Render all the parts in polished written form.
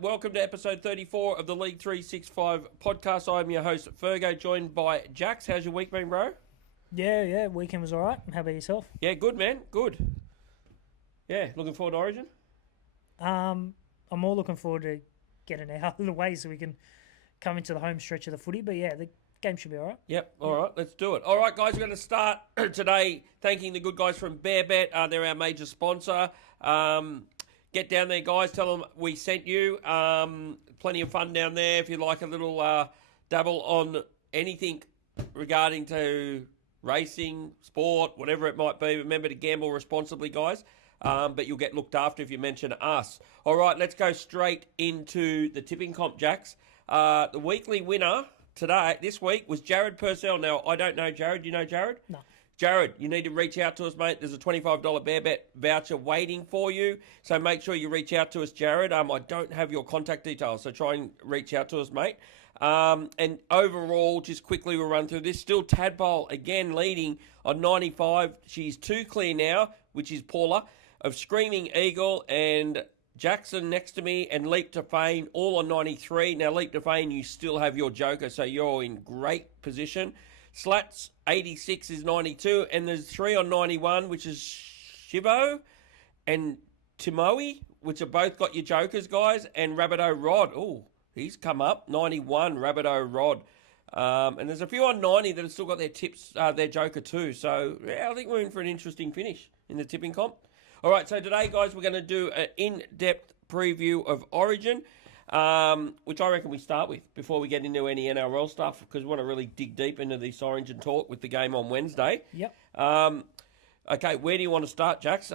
Welcome to episode 34 of the League 365 podcast. I'm your host, Fergo, joined by Jax. How's your week been, bro? Yeah, weekend was alright. How about yourself? Yeah, good, man. Good. Yeah, looking forward to Origin? I'm more looking forward to getting it out of the way so we can come into the home stretch of the footy. But yeah, the game should be alright. Yep, all right, let's do it. All right, guys, we're going to start today thanking the good guys from BearBet. They're our major sponsor. Get down there, guys. Tell them we sent you. Plenty of fun down there. If you like a little dabble on anything regarding to racing, sport, whatever it might be, remember to gamble responsibly, guys. But you'll get looked after if you mention us. All right, let's go straight into the tipping comp, Jacks. The weekly winner this week was Jared Purcell. Now, I don't know Jared. You know Jared? No. Jared, you need to reach out to us, mate. There's a $25 BearBet voucher waiting for you. So make sure you reach out to us, Jared. I don't have your contact details, so try and reach out to us, mate. And overall, just quickly we'll run through this. Still Tadpole, again, leading on 95. She's two clear now, which is Paula, of Screaming Eagle and Jackson next to me, and Leap to Fame, all on 93. Now, Leap to Fame, you still have your Joker, so you're in great position. Slats 86 is 92, and there's 3 on 91, which is Shivo and Timoe, which have both got your Jokers, guys, and Rabbitoh Rod. Oh, he's come up, 91, Rabbitoh Rod. And there's a few on 90 that have still got their tips, their Joker too. So, yeah, I think we're in for an interesting finish in the tipping comp. All right, so today, guys, we're going to do an in-depth preview of Origin, which I reckon we start with before we get into any NRL stuff, because we want to really dig deep into this Origin talk with the game on Wednesday. Yep. Okay, where do you want to start, Jax?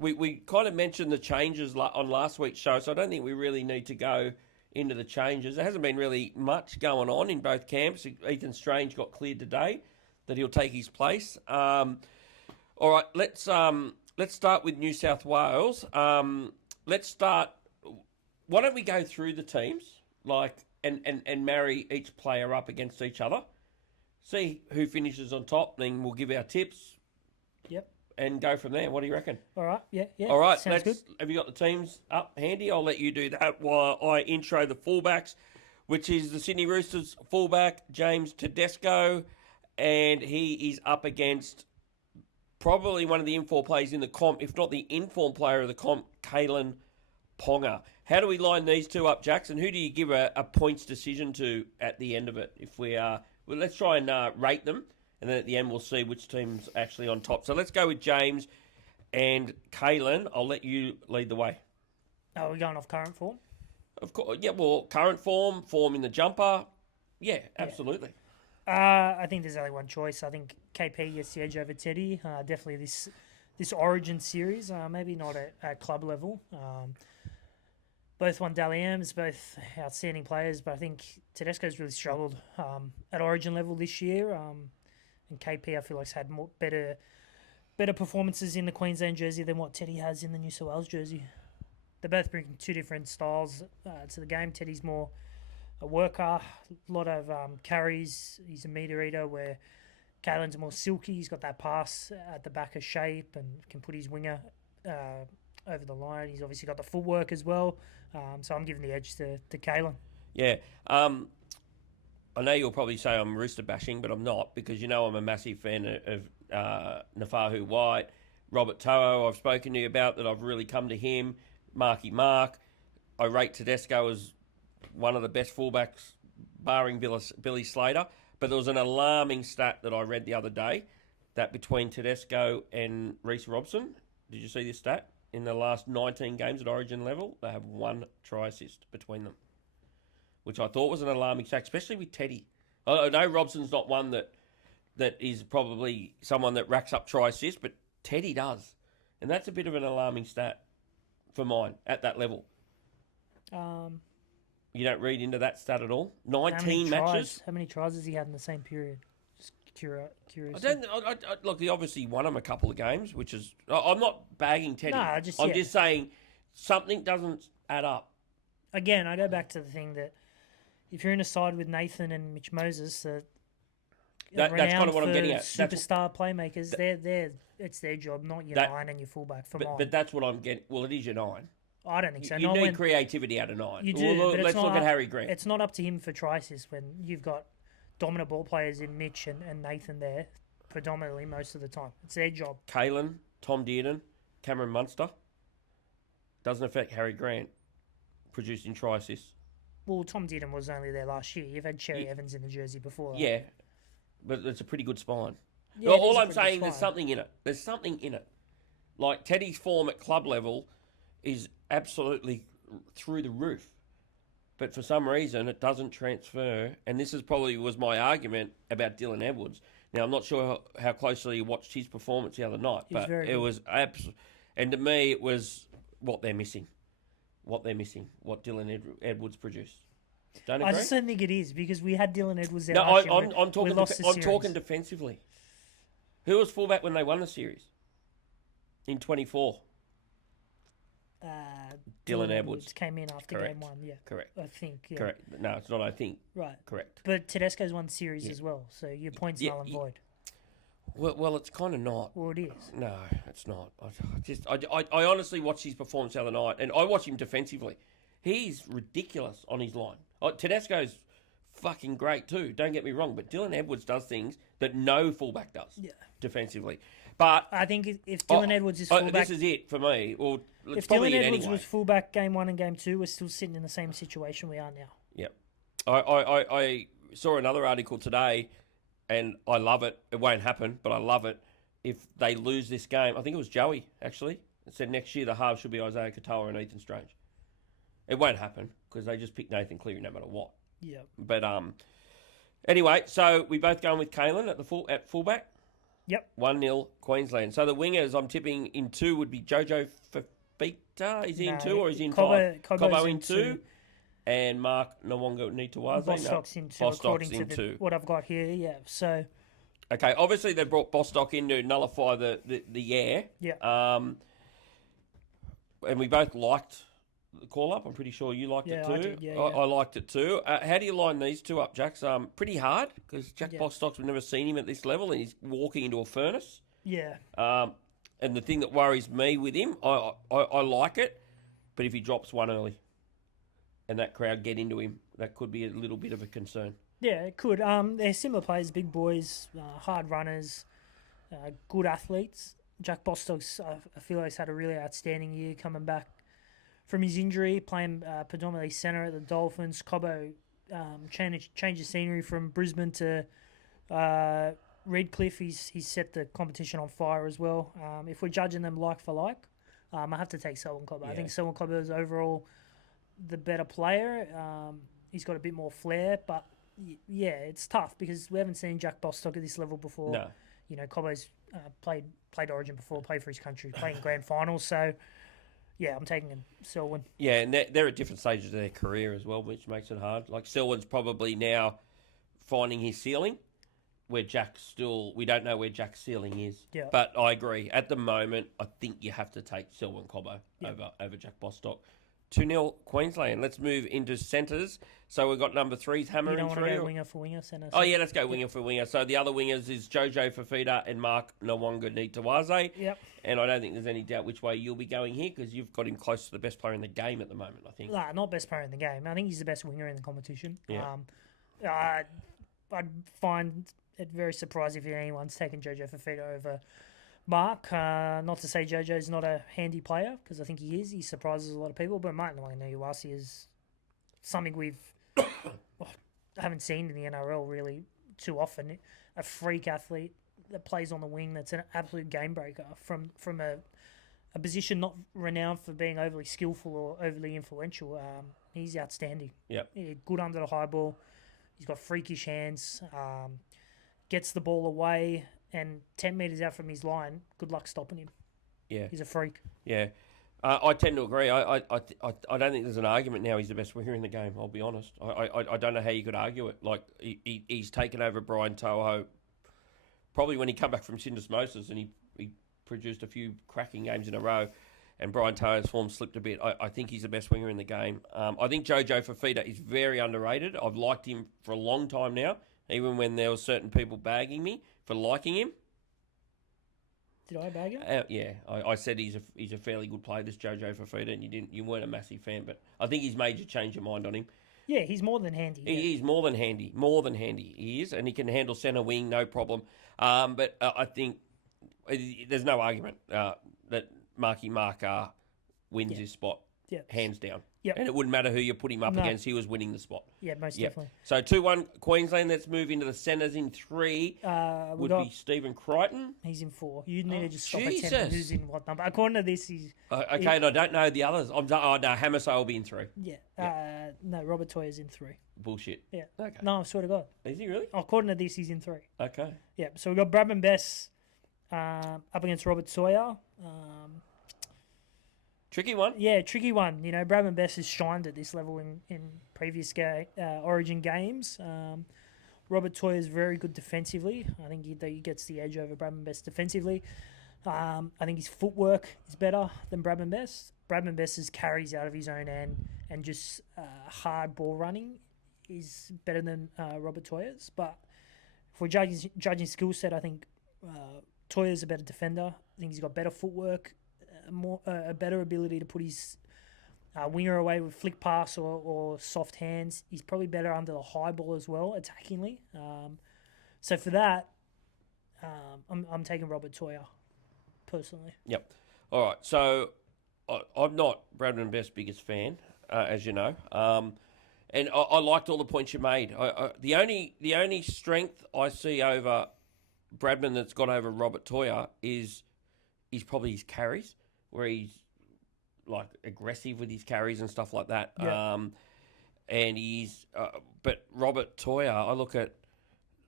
We kind of mentioned the changes on last week's show, so I don't think we really need to go into the changes. There hasn't been really much going on in both camps. Ethan Strange got cleared today that he'll take his place. All right, let's start with New South Wales. Let's start. Why don't we go through the teams, and marry each player up against each other, see who finishes on top, then we'll give our tips. Yep. And go from there. What do you reckon? All right. Yeah. All right. Sounds good. Have you got the teams up handy? I'll let you do that while I intro the fullbacks, which is the Sydney Roosters fullback James Tedesco, and he is up against probably one of the inform players in the comp, if not the inform player of the comp, Kalen Ponga. How do we line these two up, Jackson? Who do you give a points decision to at the end of it? If let's try and rate them, and then at the end we'll see which team's actually on top. So let's go with James and Kalen. I'll let you lead the way. Oh, we're going off current form? Of course, yeah. Well, current form in the jumper. Yeah, absolutely. I think there's only one choice. I think KP gets the edge over Teddy. Definitely this Origin series. Maybe not at club level. Both won Dally M's, both outstanding players, but I think Tedesco's really struggled at Origin level this year. And KP, I feel like, has had better performances in the Queensland jersey than what Teddy has in the New South Wales jersey. They both bring two different styles to the game. Teddy's more a worker, a lot of carries. He's a meter eater, where Kalen's more silky. He's got that pass at the back of shape and can put his winger over the line. He's obviously got the footwork as well. So I'm giving the edge to Kalen. Yeah. I know you'll probably say I'm rooster bashing, but I'm not, because you know I'm a massive fan of Nafahu White, Robert Toho. I've spoken to you about that. I've really come to him. Marky Mark. I rate Tedesco as one of the best fullbacks, barring Billy Slater. But there was an alarming stat that I read the other day, that between Tedesco and Reece Robson, did you see this stat? In the last 19 games at Origin level, they have 1 try assist between them, which I thought was an alarming fact, especially with Teddy. I know Robson's not one that is probably someone that racks up try assists, but Teddy does. And that's a bit of an alarming stat for mine at that level. You don't read into that stat at all? 19 matches? How many tries has he had in the same period? Just curious. Look, he obviously won him a couple of games, which is... I'm not bagging Teddy. No, I'm just saying something doesn't add up. Again, I go back to the thing that if you're in a side with Nathan and Mitch Moses, that's kind of what I'm getting at. Superstar playmakers, it's their job, not your 9 and your fullback. But that's what I'm getting. Well, it is your 9. I don't think so. You need creativity out of 9. You do, but let's look at Harry Grant. It's not up to him for try assists when you've got dominant ball players in Mitch and Nathan there predominantly most of the time. It's their job. Kalen, Tom Dearden, Cameron Munster. Doesn't affect Harry Grant producing try assists. Well, Tom Dearden was only there last year. You've had Cherry Evans in the jersey before. Yeah, but it's a pretty good spine. Yeah, All I'm saying, there's something in it. There's something in it. Like, Teddy's form at club level is absolutely through the roof. But for some reason, it doesn't transfer. And this is probably was my argument about Dylan Edwards. Now, I'm not sure how closely you watched his performance the other night, but it was and to me, it was what they're missing. What Dylan Edwards produced. Don't agree? I just don't think it is because we had Dylan Edwards there. No, I'm talking defensively. Who was fullback when they won the series? In 24. Dylan Edwards came in after game 1. Yeah, correct. I think. Yeah. Correct. No, it's not. I think. Right. Correct. But Tedesco's won the series as well, so your point's null and void. Well, it's kind of not. Well, it is. No, it's not. I honestly watched his performance the other night, and I watched him defensively. He's ridiculous on his line. Tedesco's fucking great too. Don't get me wrong, but Dylan Edwards does things that no fullback does defensively. But I think if Dylan Edwards is fullback, this is it for me. Well, if Dylan Edwards was fullback game 1 and game 2, we're still sitting in the same situation we are now. Yep. I saw another article today, and I love it. It won't happen, but I love it. If they lose this game, I think it was Joey actually. It said next year the halves should be Isaiah Katoa and Ethan Strange. It won't happen because they just pick Nathan Cleary no matter what. Yeah. But anyway, so we both going with Kalen at fullback. Yep. 1-0 Queensland. So the wingers I'm tipping in 2 would be Jojo Fafita. Is he in 2 or is he in 5? Cobbo in 2. And Mark Nawonga Nitawaze. Bostock's in 2, according to what I've got here. Yeah. So. Okay. Obviously they brought Bostock in to nullify the air. Yeah. And we both liked the call up. I'm pretty sure you liked it too. I did, I liked it too. How do you line these two up, Jax? Pretty hard because Jack Bostock's, we've never seen him at this level, and he's walking into a furnace. Yeah. And the thing that worries me with him, I like it, but if he drops one early, and that crowd get into him, that could be a little bit of a concern. Yeah, it could. They're similar players, big boys, hard runners, good athletes. Jack Bostock's, I feel like he's had a really outstanding year coming back from his injury, playing predominantly centre at the Dolphins. Cobbo changed the scenery from Brisbane to Redcliffe. He's set the competition on fire as well. If we're judging them like for like, I have to take Selwyn Cobbo. I think Selwyn Cobbo is overall the better player. He's got a bit more flair, but it's tough because we haven't seen Jack Bostock at this level before. No. You know, Cobbo's played Origin before, played for his country, playing grand finals, so... Yeah, I'm taking him, Selwyn. Yeah, and they're at different stages of their career as well, which makes it hard. Like, Selwyn's probably now finding his ceiling, where we don't know where Jack's ceiling is. Yeah. But I agree. At the moment, I think you have to take Selwyn Cobbo over Jack Bostock. 2-0 Queensland. Let's move into centres. So we've got number 3's hammering through. You don't want to go winger for winger, centre? Oh, yeah, let's go winger for winger. So the other wingers is Jojo Fafita and Mark Nawonga Nitawaze. Yep. And I don't think there's any doubt which way you'll be going here because you've got him close to the best player in the game at the moment, I think. Nah, not best player in the game. I think he's the best winger in the competition. Yeah. I'd find it very surprising if anyone's taken Jojo Fafita over Mark. Not to say Jojo's not a handy player, because I think he is. He surprises a lot of people. But Mark Nawonga is something we've haven't seen in the NRL really too often. A freak athlete that plays on the wing that's an absolute game breaker from a position not renowned for being overly skillful or overly influential. He's outstanding. Yep. Good under the high ball. He's got freakish hands. Gets the ball away. And 10 metres out from his line, good luck stopping him. Yeah. He's a freak. Yeah. I tend to agree. I don't think there's an argument now he's the best winger in the game, I'll be honest. I don't know how you could argue it. Like, he's taken over Brian Toho probably when he come back from syndesmosis and he produced a few cracking games in a row and Brian Toho's form slipped a bit. I think he's the best winger in the game. I think Jojo Fafita is very underrated. I've liked him for a long time now, even when there were certain people bagging me for liking him. Did I bag him? Yeah, I said he's a fairly good player, this Jojo Fafita, and you weren't a massive fan, but I think he's made you change your mind on him. Yeah, he's more than handy. He is more than handy, He is, and he can handle centre wing, no problem. But I think there's no argument that Marky Mark wins his spot, hands down. Yep. And it wouldn't matter who you put him up against, he was winning the spot. Yeah, most definitely. So 2-1 Queensland. Let's move into the centres in 3. Would be Stephen Crichton. He's in 4. You need to just stop Jesus. at 10 who's in what number. According to this, he's... Okay, and I don't know the others. No, Hamaso will be in 3. Yeah. No, Robert Toya's in 3. Bullshit. Yeah. Okay. No, I swear to God. Is he really? According to this, he's in 3. Okay. Yeah, so we've got Bradman Best up against Robert Toya. Tricky one. Yeah, tricky one. You know, Bradman Best has shined at this level in previous Origin games. Robert Toya is very good defensively. I think he gets the edge over Bradman Best defensively. I think his footwork is better than Bradman Best. Bradman Best's carries out of his own end and just hard ball running is better than Robert Toya's. But if we're judging skill set, I think Toya's a better defender. I think he's got better footwork, a better ability to put his winger away with flick pass or soft hands. He's probably better under the high ball as well, attackingly. So for that, I'm taking Robert Toya, personally. Yep. All right. So I'm not Bradman Best's biggest fan, as you know. And I liked all the points you made. The only strength I see over Bradman that's got over Robert Toya is probably his carries, where he's like aggressive with his carries and stuff like that. Yeah. And he's, but Robert Toya, I look at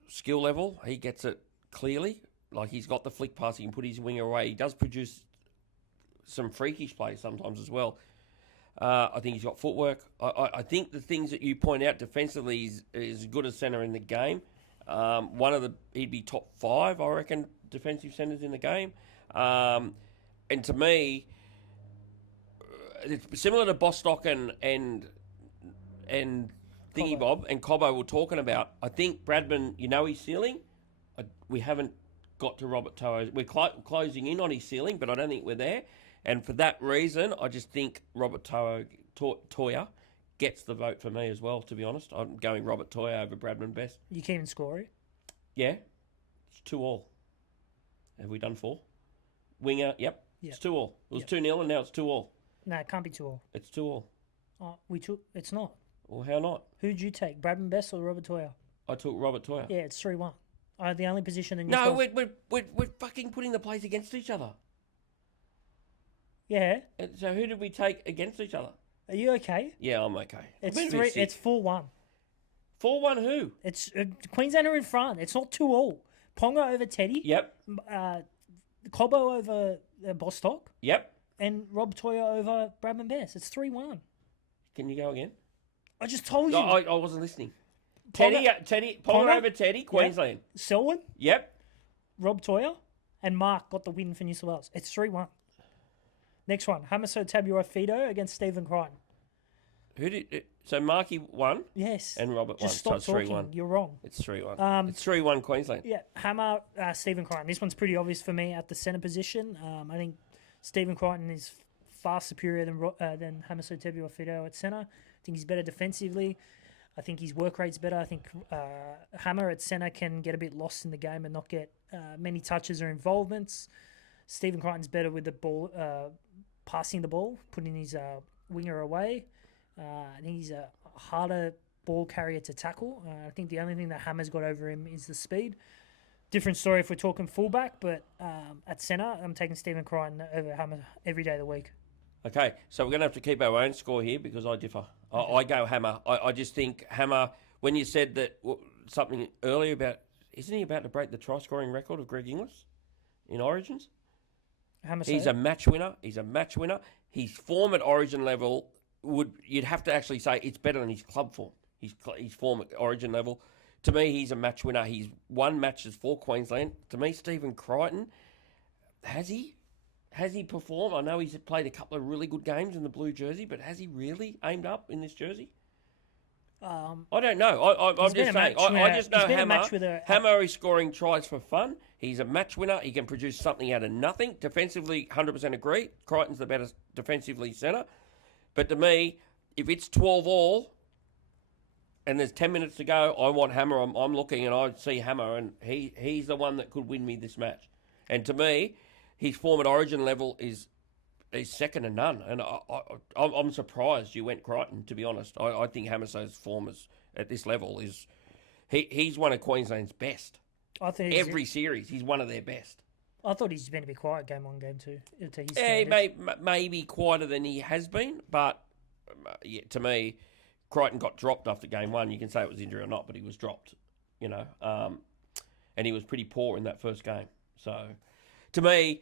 skill level, he gets it clearly. Like he's got the flick pass, he can put his winger away. He does produce some freakish plays sometimes as well. I think he's got footwork. I think the things that you point out defensively is as good as centre in the game. He'd be top 5, I reckon, defensive centres in the game. And to me, it's similar to Bostock and Thingy Bob and Cobbo were talking about. I think Bradman, his ceiling. We haven't got to Robert Toya. We're closing in on his ceiling, but I don't think we're there. And for that reason, I just think Robert Toya gets the vote for me as well, to be honest. I'm going Robert Toya over Bradman Best. You can't even score it? Yeah. It's 2-2. Have we done 4? Winger, yep. It's 2-2. It was 2-0 and now it's 2-2. No, it can't be 2-2. It's 2-2. It's not. Well, how not? Who'd you take, Bradman Best or Robert Toya? I took Robert Toya. Yeah, it's 3-1. The only position in No, we're fucking putting the plays against each other. Yeah. And so who did we take against each other? Are you okay? Yeah, I'm okay. It's 4-1. 4-1 who? It's Queensland are in front. It's not 2-2. Ponga over Teddy. Yep. Cobbo over Bostock. Yep. And Rob Toya over Bradman Best. It's 3-1. Can you go again? I just told you. No, I wasn't listening. Ponga over Teddy, Queensland. Yep. Selwyn. Yep. Rob Toya and Mark got the win for New South Wales. It's 3-1. Next one, Hamaso Tabuai-Fidow against Stephen Crichton. So Marky won? Yes. And Robert won. Just stop so it's talking. 3-1. You're wrong. It's 3-1. It's 3-1 Queensland. Yeah, Hammer, Stephen Crichton. This one's pretty obvious for me at the centre position. I think Stephen Crichton is far superior than Hamaso Tabuai-Fidow at centre. I think he's better defensively. I think his work rate's better. I think Hammer at centre can get a bit lost in the game and not get many touches or involvements. Stephen Crichton's better with the ball, passing the ball, putting his winger away. I think he's a harder ball carrier to tackle. I think the only thing that Hammer's got over him is the speed. Different story if we're talking fullback, but at centre, I'm taking Stephen Crichton over Hammer every day of the week. Okay, so we're going to have to keep our own score here because I differ. I go Hammer. I just think Hammer, when you said that something earlier about, isn't he about to break the try-scoring record of Greg Inglis in Origins? He's a match winner. His form at Origin level you'd have to actually say it's better than his club form. His form at Origin level. To me, he's a match winner. He's won matches for Queensland. To me, Stephen Crichton, has he performed? I know he's played a couple of really good games in the blue jersey, but has he really aimed up in this jersey? I don't know. I'm He's been just a saying. match I winner. just know He's been a Hammer. match winner. Hammer is scoring tries for fun. He's a match winner. He can produce something out of nothing. Defensively, 100% agree. Crichton's the better defensively centre. But to me, if it's 12 all and there's 10 minutes to go, I want Hammer. I'm looking and I see Hammer, and he's the one that could win me this match. And to me, his form at Origin level is second to none. And I'm surprised you went Crichton, to be honest. I think Hammerso's form at this level is... He's one of Queensland's best. I think Every series, he's one of their best. I thought he's been a bit quiet game 1, game 2. To his Yeah, standards. maybe quieter than he has been, but to me, Crichton got dropped after game 1. You can say it was injury or not, but he was dropped, and he was pretty poor in that first game. So, to me,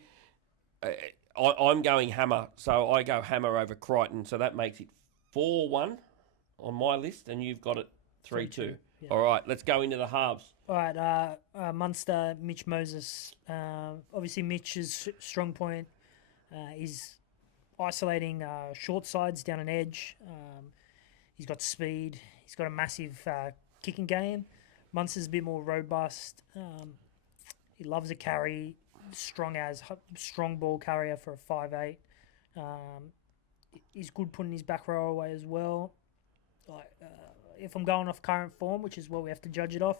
I'm going Hammer, so I go Hammer over Crichton, so that makes it 4-1 on my list, and you've got it 3-2. Yeah. All right, let's go into the halves. All right, Munster, Mitch Moses. Obviously, Mitch's strong point is isolating short sides down an edge. He's got speed. He's got a massive kicking game. Munster's a bit more robust. He loves a carry. Strong ball carrier for a 5'8". He's good putting his back row away as well. If I'm going off current form, which is what we have to judge it off,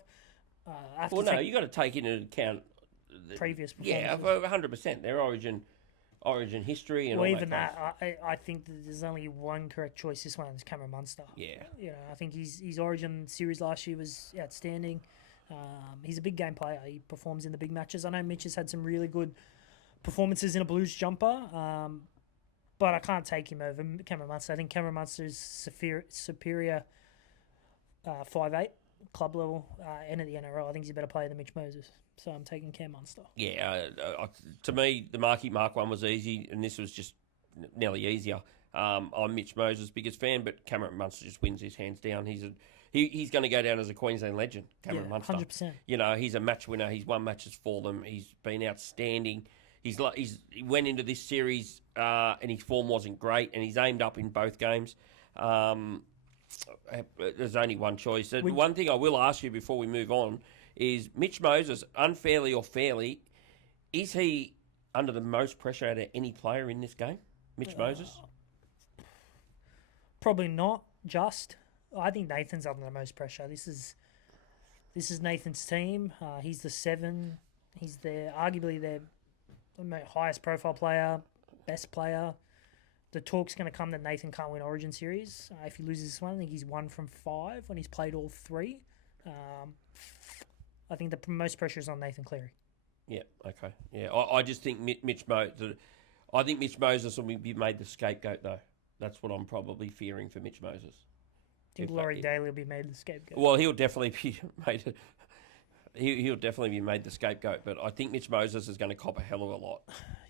you got to take into account previous performances. Yeah, 100%. Their origin history and all even that. I think that there's only one correct choice. This one is Cameron Munster. Yeah, I think his Origin series last year was outstanding. He's a big game player. He performs in the big matches. I know Mitch has had some really good performances in a Blues jumper, but I can't take him over Cameron Munster. I think Cameron Munster is superior 5'8", club level, and at the NRL. I think he's a better player than Mitch Moses. So I'm taking Cam Munster. Yeah, to me, the Marky Mark one was easy, and this was just nearly easier. I'm Mitch Moses' biggest fan, but Cameron Munster just wins his hands down. He's going to go down as a Queensland legend, Cameron Munster. 100%. He's a match winner. He's won matches for them. He's been outstanding. He went into this series and his form wasn't great, and he's aimed up in both games. There's only one choice. One thing I will ask you before we move on is Mitch Moses, unfairly or fairly, is he under the most pressure out of any player in this game? Mitch Moses? Probably not. I think Nathan's under the most pressure. This is Nathan's team. He's the 7. He's arguably their highest profile player, best player. The talk's going to come that Nathan can't win Origin series. If he loses this one, I think he's 1 from 5 when he's played all 3. I think the most pressure is on Nathan Cleary. Yeah, okay. Yeah, I just think Mitch Moses will be made the scapegoat, though. That's what I'm probably fearing for Mitch Moses. I think Laurie Daly will be made the scapegoat. Well, he'll definitely be made. He'll definitely be made the scapegoat, but I think Mitch Moses is going to cop a hell of a lot,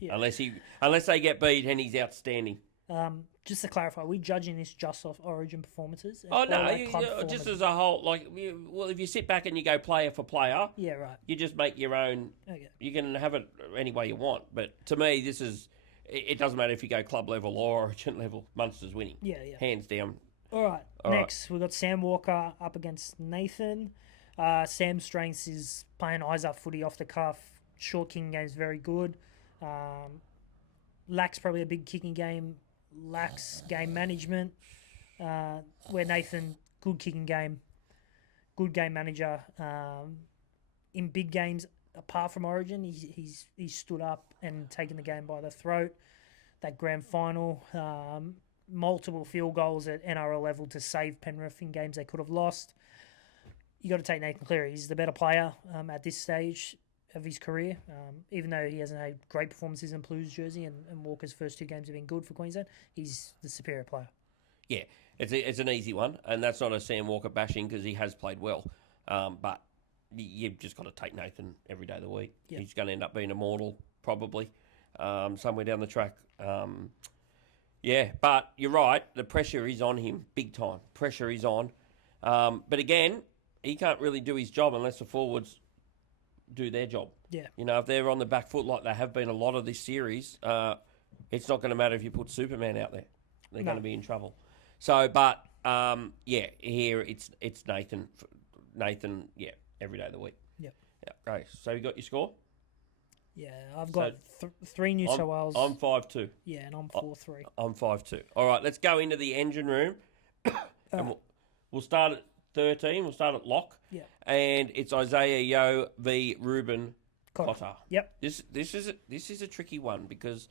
unless they get beat and he's outstanding. Just to clarify, are we judging this just off Origin performances? Oh no, just as a whole. If you sit back and you go player for player, yeah, right. You just make your own. Okay. You can have it any way you want, but to me, this is. It doesn't matter if you go club level or Origin level. Munster's winning. Yeah. Hands down. All right. Next, we've got Sam Walker up against Nathan. Sam's strengths is playing eyes up footy off the cuff. Short kicking game is very good. Lacks probably a big kicking game. Lacks game management. Where Nathan, good kicking game. Good game manager. In big games, apart from Origin, he's stood up and taken the game by the throat. That grand final. Multiple field goals at NRL level to save Penrith in games they could have lost. You got to take Nathan Cleary. He's the better player at this stage of his career. Even though he hasn't had great performances in Blues jersey and Walker's first 2 games have been good for Queensland, he's the superior player. Yeah, it's an easy one, and that's not a Sam Walker bashing because he has played well. But you've just got to take Nathan every day of the week. Yep. He's going to end up being immortal, probably, somewhere down the track. Yeah, but you're right. The pressure is on him, big time. Pressure is on. But again, he can't really do his job unless the forwards do their job. Yeah. If they're on the back foot like they have been a lot of this series, it's not going to matter if you put Superman out there. They're going to be in trouble. So, but here it's Nathan. Nathan, every day of the week. Yep. Yeah, great. So you got your score? Yeah, I've got 3 New South Wales. I'm 5-2. Yeah, and I'm 4-3. I'm 5-2. All right, let's go into the engine room, and we'll start at 13. We'll start at lock. Yeah. And it's Isaiah Yeo v Ruben Cotter. Yep. This is a tricky one because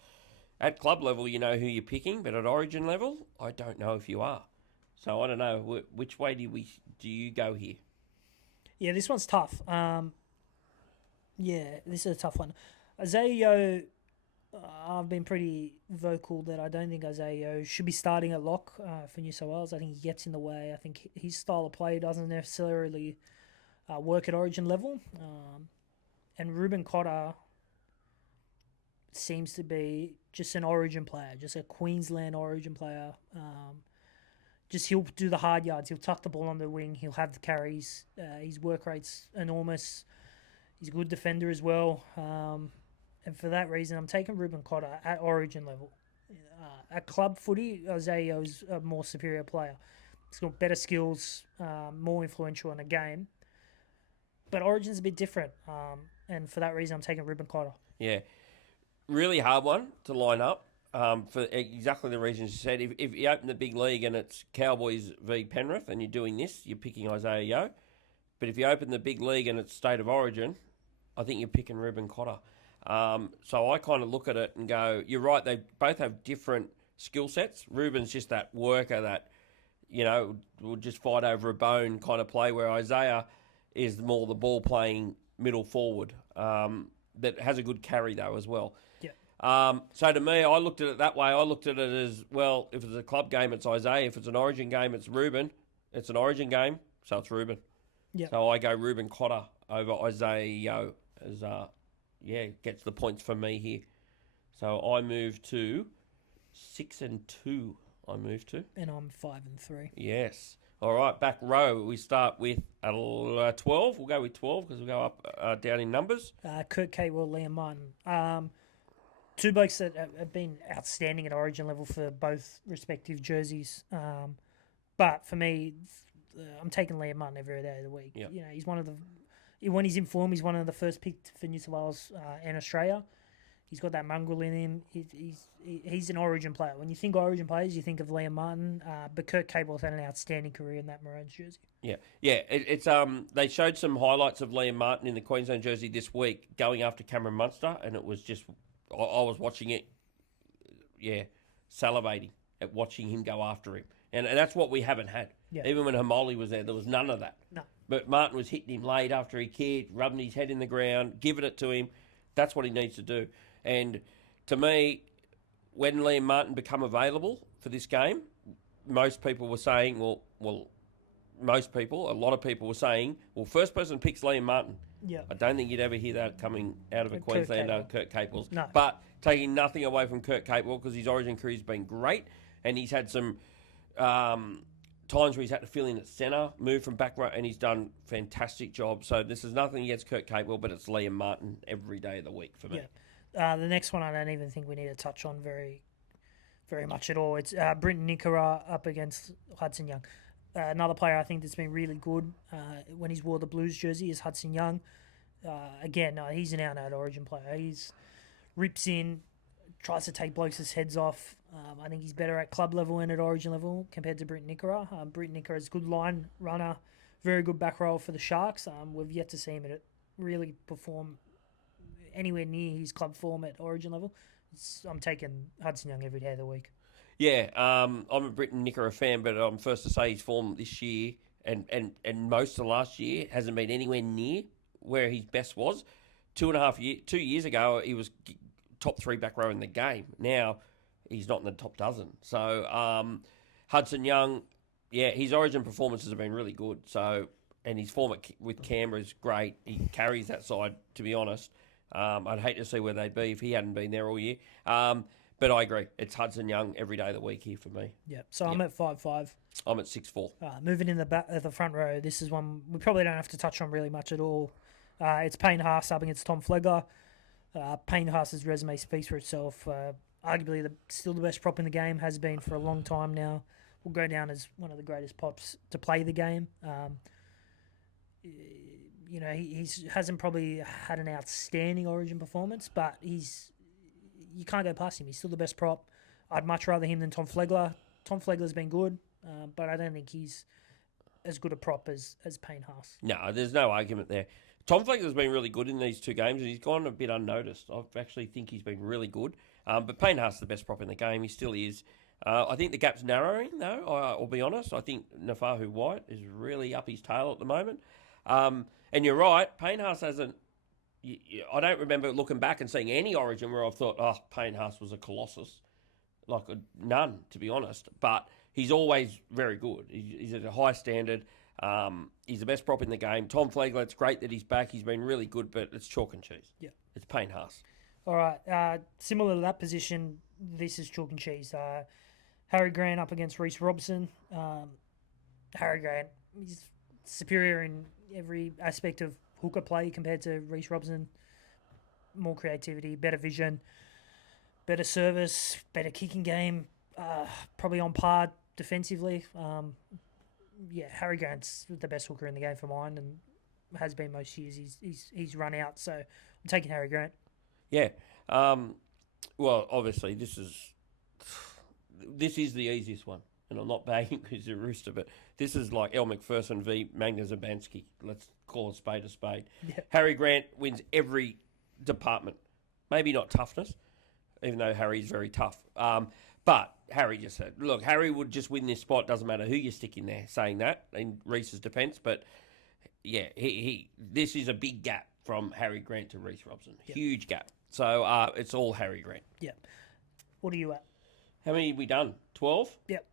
at club level you know who you're picking, but at Origin level I don't know if you are. So I don't know which way do you go here? Yeah, this one's tough. This is a tough one. Isaiah Yeo, I've been pretty vocal that I don't think Isaiah Yeo should be starting at lock for New South Wales. I think he gets in the way. I think his style of play doesn't necessarily work at Origin level. And Ruben Cotter seems to be just an Origin player, just a Queensland Origin player. He'll do the hard yards. He'll tuck the ball on the wing. He'll have the carries. His work rate's enormous. He's a good defender as well. And for that reason, I'm taking Ruben Cotter at Origin level. At club footy, Isaiah is a more superior player. He's got better skills, more influential in a game. But Origin's a bit different. And for that reason, I'm taking Ruben Cotter. Yeah. Really hard one to line up for exactly the reasons you said. If you open the big league and it's Cowboys v Penrith and you're doing this, you're picking Isaiah Yeo. But if you open the big league and it's State of Origin, I think you're picking Ruben Cotter. So I kind of look at it and go, you're right, they both have different skill sets. Ruben's just that worker that, will just fight over a bone kind of play, where Isaiah is more the ball-playing middle forward that has a good carry, though, as well. Yeah. So to me, I looked at it that way. I looked at it as, well, if it's a club game, it's Isaiah. If it's an Origin game, it's Ruben. It's an Origin game, so it's Ruben. Yep. So I go Ruben Cotter over Isaiah Yeo as, gets the points for me here. So I move to 6-2. I move to. And I'm 5-3. Yes. All right, back row. We start with 12. We'll go with 12 because we'll go up down in numbers. Kurt Capewell, Liam Martin. Two blokes that have been outstanding at Origin level for both respective jerseys. But for me, I'm taking Liam Martin every day of the week. Yep. He's one of the... When he's in form, he's one of the first picked for New South Wales and Australia. He's got that mongrel in him. He's an Origin player. When you think Origin players, you think of Liam Martin. But Kurt Capewell's had an outstanding career in that Maroons jersey. Yeah. It's they showed some highlights of Liam Martin in the Queensland jersey this week, going after Cameron Munster, and it was just I was watching it, salivating at watching him go after him, and that's what we haven't had. Yeah. Even when Hamoli was there was none of that. No. But Martin was hitting him late after he kicked, rubbing his head in the ground, giving it to him. That's what he needs to do. And to me, when Liam Martin become available for this game, most people were saying, a lot of people were saying, first person picks Liam Martin. Yeah. I don't think you'd ever hear that coming out of a Queenslander, Kurt Capewell. No. But taking nothing away from Kurt Capewell, because his Origin career's been great, and he's had some times where he's had to fill in at centre, move from back row, and he's done a fantastic job. So this is nothing against Kurt Capewell, but it's Liam Martin every day of the week for me. Yeah. The next one I don't even think we need to touch on very, very much at all. It's Britton Nickera up against Hudson Young. Another player I think that's been really good when he's wore the Blues jersey is Hudson Young. He's an out-and-out Origin player. He's rips in, tries to take blokes' heads off. I think he's better at club level and at Origin level compared to Britton Nickera. Britton Nickera is a good line runner, very good back row for the Sharks. We've yet to see him really perform anywhere near his club form at Origin level. I'm taking Hudson Young every day of the week. Yeah, I'm a Britton Nickera fan, but I'm first to say his form this year and most of last year hasn't been anywhere near where his best was. 2 years ago, he was top 3 back row in the game. Now, he's not in the top dozen. So, Hudson Young, his Origin performances have been really good. So, and his form with Canberra is great. He carries that side, to be honest. I'd hate to see where they'd be if he hadn't been there all year. But I agree. It's Hudson Young every day of the week here for me. Yeah. So I'm at 5-5. I'm at 6-4. Moving in the front row, this is one we probably don't have to touch on really much at all. It's Payne Haas up against Tom Flegler. Payne Haas's resume speaks for itself. Arguably still the best prop in the game, has been for a long time now. will go down as one of the greatest pops to play the game. You know, he's hasn't probably had an outstanding Origin performance, but you can't go past him. He's still the best prop. I'd much rather him than Tom Flegler. Tom Flegler's been good, but I don't think he's as good a prop as Payne Haas. No, there's no argument there. Tom Flegler's been really good in these two games, and he's gone a bit unnoticed. I actually think he's been really good. But Payne Haas is the best prop in the game. He still is. I think the gap's narrowing, though, I'll be honest. I think Nafahu White is really up his tail at the moment. And you're right, Payne Haas hasn't... I don't remember looking back and seeing any Origin where I've thought, oh, Payne Haas was a colossus. Like, none, to be honest. But he's always very good. He's at a high standard. He's the best prop in the game. Tom Flegler, it's great that he's back. He's been really good, but it's chalk and cheese. Yeah. It's Payne Haas. All right. Similar to that position, this is chalk and cheese. Harry Grant up against Reece Robson. Harry Grant, he's superior in every aspect of hooker play compared to Reece Robson. More creativity, better vision, better service, better kicking game. Probably on par defensively. Harry Grant's the best hooker in the game for mine, and has been most years. He's run out, so I'm taking Harry Grant. Yeah. Well, obviously, this is the easiest one. And I'm not bagging because he's a rooster, but this is like El McPherson v. Magna Zabansky. Let's call a spade a spade. Yeah. Harry Grant wins every department. Maybe not toughness, even though Harry's very tough. But Harry just said, look, Harry would just win this spot. Doesn't matter who you stick in there saying that in Reece's defence. But, yeah, this is a big gap from Harry Grant to Reece Robson. Yep. Huge gap. So it's all Harry Grant. Yeah. What are you at? How many have we done? 12? Yep.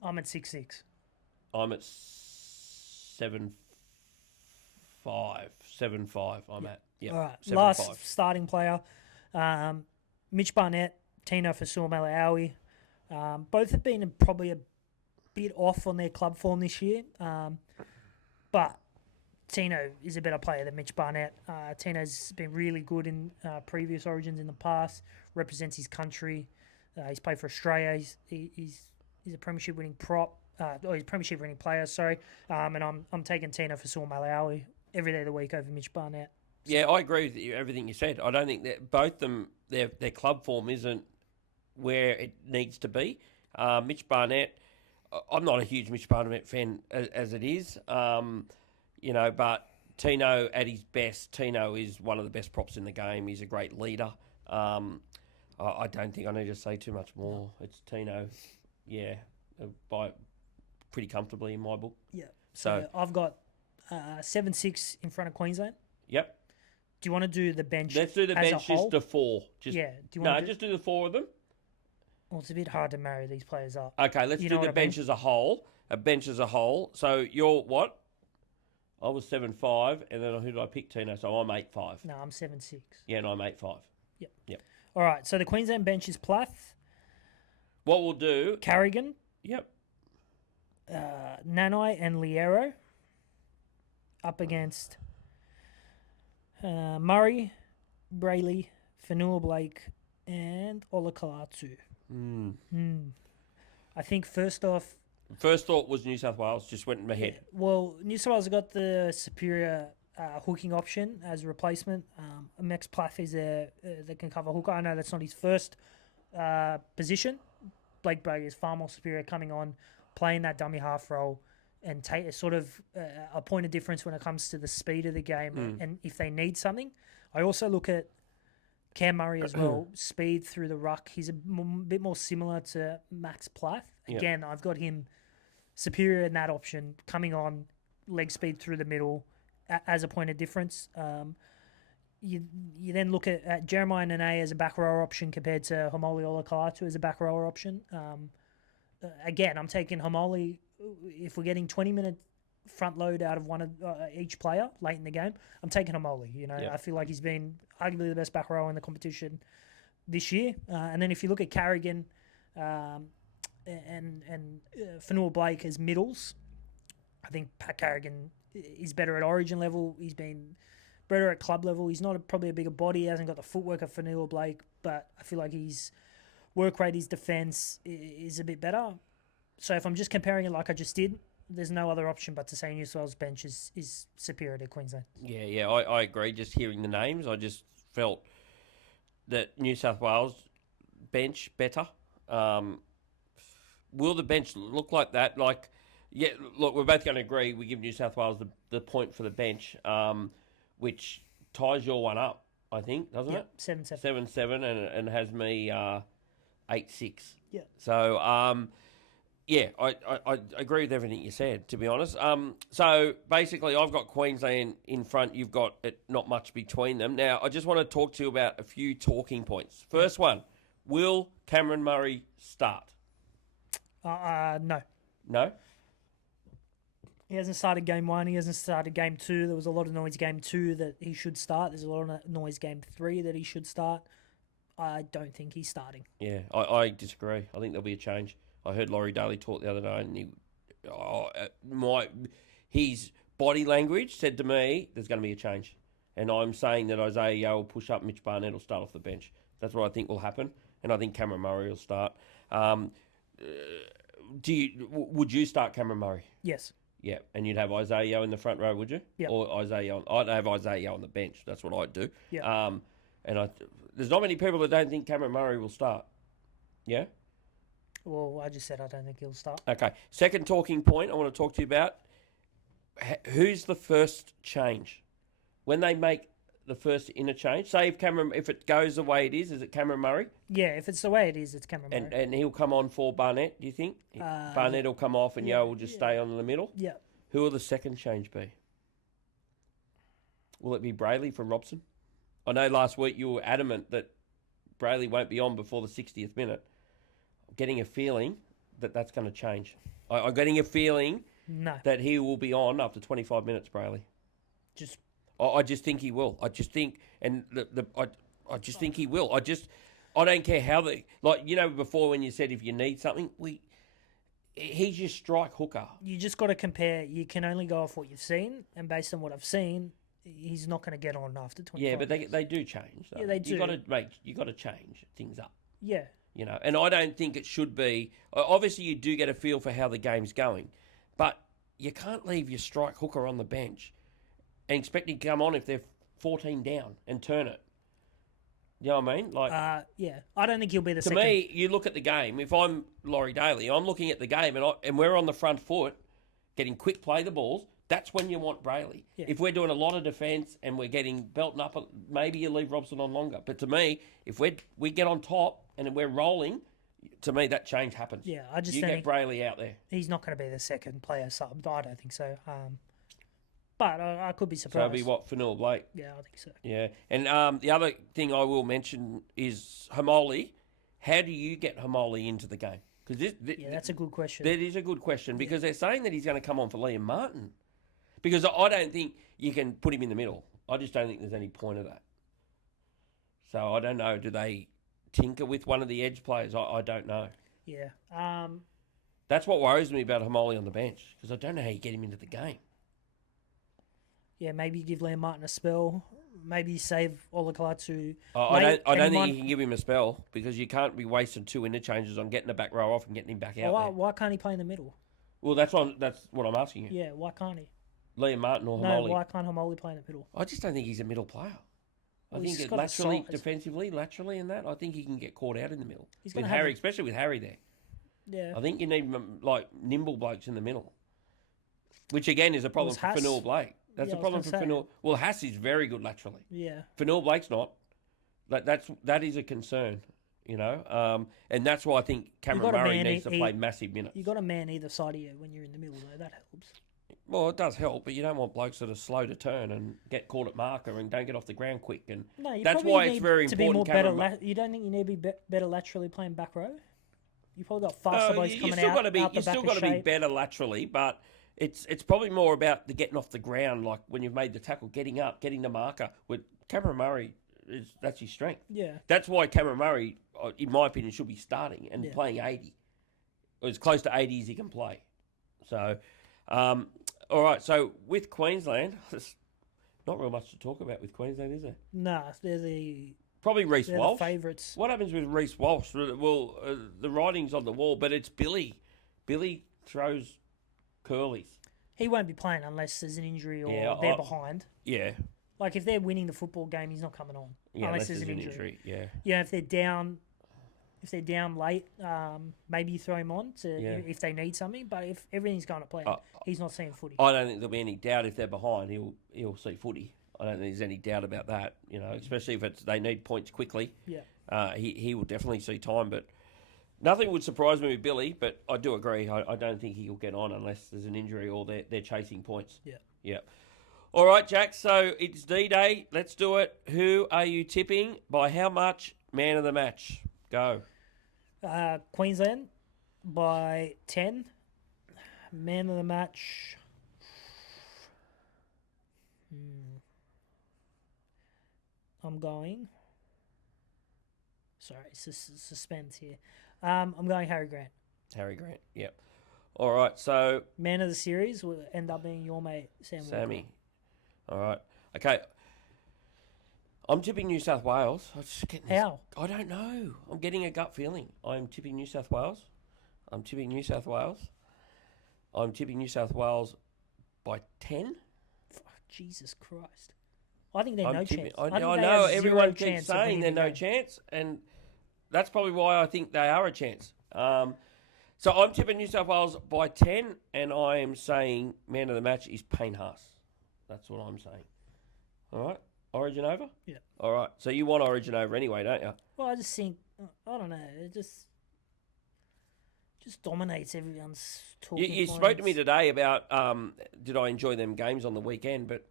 I'm at 6-6. I'm at 7-5. 7-5 I'm at. Yep. All right. 7-5. Last starting player. Mitch Barnett, Tino Fasua-Malawi. Both have been probably a bit off on their club form this year. But Tino is a better player than Mitch Barnett. Tino's been really good in previous Origins in the past, represents his country. He's played for Australia. He's a premiership winning prop. He's a premiership winning player, sorry. And I'm taking Tino Fasua-Malawi every day of the week over Mitch Barnett. Yeah, I agree with you, everything you said. I don't think that both them, their club form isn't where it needs to be. Mitch Barnett, I'm not a huge Mitch Barnett fan as it is, but Tino at his best, Tino is one of the best props in the game. He's a great leader. I don't think I need to say too much more. It's Tino, by pretty comfortably in my book. Yeah. So I've got 7-6 in front of Queensland. Yep. Do you want to do the bench? Let's do the bench, just the four. Do you want just do the four of them. Well, it's a bit hard to marry these players up. Okay, let's do the bench as a whole. A bench as a whole. So you're what? I was 7-5, and then who did I pick, Tino? So I'm 8-5. No, I'm 7-6. Yeah, and I'm 8-5. Yep. All right, so the Queensland bench is Plath. What we'll do... Carrigan. Yep. Nanai and Liero. Up against Murray, Brayley, Fanua Blake, and Olakalatu. I think first thought was New South Wales, just went in my head. Well, New South Wales got the superior hooking option as a replacement. Max Plath is there that can cover hooker. I know that's not his first position. Blake Brayley is far more superior coming on, playing that dummy half role, and take sort of a point of difference when it comes to the speed of the game and if they need something. I also look at Cam Murray as well, speed through the ruck. He's a bit more similar to Max Plath. Again, I've got him superior in that option, coming on, leg speed through the middle as a point of difference. You then look at Jeremiah Nene as a back rower option compared to Homoli Olakalatu as a back rower option. Again, I'm taking Homoli if we're getting 20-minute front load out of one of each player late in the game. I'm taking Homoli. I feel like he's been arguably the best back rower in the competition this year. And then if you look at Carrigan and Fanua Blake as middles, I think Pat Carrigan is better at Origin level. He's been better at club level. He's not probably a bigger body. He hasn't got the footwork of Fanua Blake, but I feel like his work rate, his defence is a bit better. So if I'm just comparing it like I just did, there's no other option but to say New South Wales bench is superior to Queensland. Yeah, I agree. Just hearing the names, I just felt that New South Wales bench better. Will the bench look like that? Like, yeah, look, we're both going to agree. We give New South Wales the point for the bench, which ties your one up, I think, doesn't it? 7-7. 7-7 and has me 8-6. Yeah. So, yeah, I agree with everything you said, to be honest. So basically, I've got Queensland in front. You've got it, not much between them. Now, I just want to talk to you about a few talking points. First one, will Cameron Murray start? No. No? He hasn't started game 1. He hasn't started game 2. There was a lot of noise game 2 that he should start. There's a lot of noise game 3 that he should start. I don't think he's starting. Yeah, I disagree. I think there'll be a change. I heard Laurie Daly talk the other day, and his body language said to me, there's going to be a change. And I'm saying that Isaiah Yeo will push up, Mitch Barnett will start off the bench. That's what I think will happen. And I think Cameron Murray will start. Would you start Cameron Murray? Yes. Yeah, and you'd have Isaiah Yeo in the front row, would you? Yeah. Or I'd have Isaiah Yeo on the bench. That's what I'd do. Yeah. And there's not many people that don't think Cameron Murray will start. Yeah? Well, I just said I don't think he'll start. Okay. Second talking point I want to talk to you about. Who's the first change? When they make the first interchange, say if it goes the way it is it Cameron Murray? Yeah, if it's the way it is, it's Cameron Murray. And he'll come on for Barnett, do you think? Barnett will come off and Yeo will just stay on in the middle? Yeah. Who will the second change be? Will it be Brayley for Robson? I know last week you were adamant that Brayley won't be on before the 60th minute. I'm getting a feeling that that's going to change. I'm getting a feeling that he will be on after 25 minutes, Brayley. I just think he will. I just think, and I just think he will. I don't care how before when you said if you need something, he's your strike hooker. You just got to compare. You can only go off what you've seen, and based on what I've seen, he's not going to get on after 25. Yeah, but they do change. Though. Yeah, they do. You got to change things up. Yeah. And I don't think it should be. Obviously, you do get a feel for how the game's going, but you can't leave your strike hooker on the bench and expect him to come on if they're 14 down and turn it. You know what I mean? Yeah. I don't think he'll be the second. To me, you look at the game. If I'm Laurie Daly, I'm looking at the game and we're on the front foot, getting quick play the balls. That's when you want Brayley. Yeah. If we're doing a lot of defence and we're getting belting up, maybe you leave Robson on longer. But to me, if we get on top and we're rolling, to me that change happens. Yeah, I just you don't get think Brayley out there. he's not going to be the second player sub. I don't think so. But I could be So surprised. it'll be what, Fanua Blake? Yeah, I think so. Yeah. And the other thing I will mention is Hamoli. How do you get Hamoli into the game? Because that's a good question. That is a good question because they're saying that he's going to come on for Liam Martin. Because I don't think you can put him in the middle. I just don't think there's any point of that. So I don't know. Do they tinker with one of the edge players? I don't know. Yeah. That's what worries me about Hamoli on the bench because I don't know how you get him into the game. Yeah, maybe give Liam Martin a spell. Maybe save Olakala to. I don't think you can give him a spell because you can't be wasting 2 interchanges on getting the back row off and getting him back out there. Why can't he play in the middle? Well, that's what I'm asking you. Yeah, why can't he? Liam Martin or No, Hamoli? why can't Hamoli play in the middle? I just don't think he's a middle player. Well, I think he's that got a laterally, size. defensively, laterally, and that I think he can get caught out in the middle. He's With gonna have Harry, especially with Harry there. Yeah. I think you need nimble blokes in the middle, which again is a problem for Haas- Fanua Blake. That's Yeah, a I was problem for gonna say. Fanua. Well, Haas is very good laterally. Yeah. Fanua Blake's not. That is a concern, and that's why I think Cameron Murray needs to play massive minutes. You got a man either side of you when you're in the middle, though. That helps. Well, it does help, but you don't want blokes that are slow to turn and get caught at marker and don't get off the ground quick. And No, you that's probably why need it's very to be important. more better. You don't think you need to be better laterally playing back row? You probably got faster blokes you coming still out. got to be. out the You still back got of to be shape. better laterally, but it's probably more about the getting off the ground, like when you've made the tackle, getting up, getting the marker. With Cameron Murray, that's his strength. Yeah. That's why Cameron Murray, in my opinion, should be starting and playing 80, or as close to 80 as he can play. So, all right. So with Queensland, there's not real much to talk about with Queensland, is there? Nah, they're Probably Reece Walsh. the favourites. What happens with Reece Walsh? Well, the writing's on the wall, but it's Billy Billy throws curlies. He won't be playing unless there's an injury or Yeah, they're behind. Yeah. Like if they're winning the football game, he's not coming on unless there's an injury. Yeah. Yeah, if they're down late, maybe you throw him on if they need something. But if everything's going to plan, he's not seeing footy. I don't think there'll be any doubt if they're behind. He'll see footy. I don't think there's any doubt about that. Especially if they need points quickly. Yeah. He will definitely see time. But nothing would surprise me with Billy. But I do agree. I don't think he'll get on unless there's an injury or they're chasing points. Yeah. Yeah. All right, Jack. So it's D-Day. Let's do it. Who are you tipping? By how much? Man of the match. Go. Queensland by 10. Man of the match. I'm going. Sorry, suspense here. I'm going Harry Grant. Harry Grant. Yep. All right. So man of the series will end up being your mate Sammy. All right. Okay. I'm tipping New South Wales. How? I don't know. I'm getting a gut feeling. I'm tipping New South Wales. I'm tipping New South Wales by 10. Jesus Christ. I think they're chance. I know. Everyone keeps saying they're no chance, and that's probably why I think they are a chance. So I'm tipping New South Wales by 10, and I am saying man of the match is Payne Haas. That's what I'm saying. All right? Origin over? Yeah. All right. So you want Origin over anyway, don't you? Well, I just think, I don't know, it just dominates everyone's talking You spoke to me today about did I enjoy them games on the weekend, but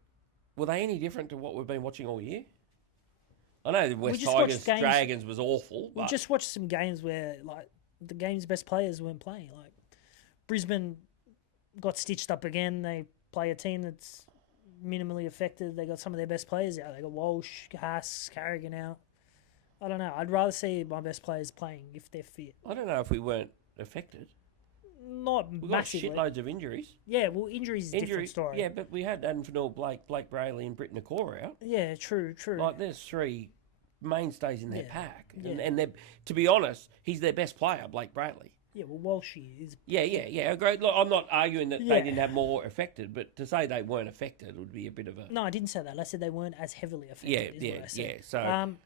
were they any different to what we've been watching all year? I know the West Tigers Dragons was awful. We just watched some games where like the game's best players weren't playing. Like Brisbane got stitched up again. They play a team that's minimally affected. They got some of their best players out. They got Walsh, Haas, Carrigan out. I don't know. I'd rather see my best players playing if they're fit. I don't know if we weren't affected. Not we massively. We got shitloads of injuries. Yeah, well, injuries is a different story. Yeah, but we had Adam Fennell, Blake Brayley and Britt Nakora out. Yeah, true. Like, there's three mainstays in their pack. Yeah. And they're, to be honest, he's their best player, Blake Brayley. Yeah, well, Walshy is... Yeah. Great. Look, I'm not arguing that they didn't have more affected, but to say they weren't affected would be a bit of a... No, I didn't say that. I said they weren't as heavily affected. Yeah. So,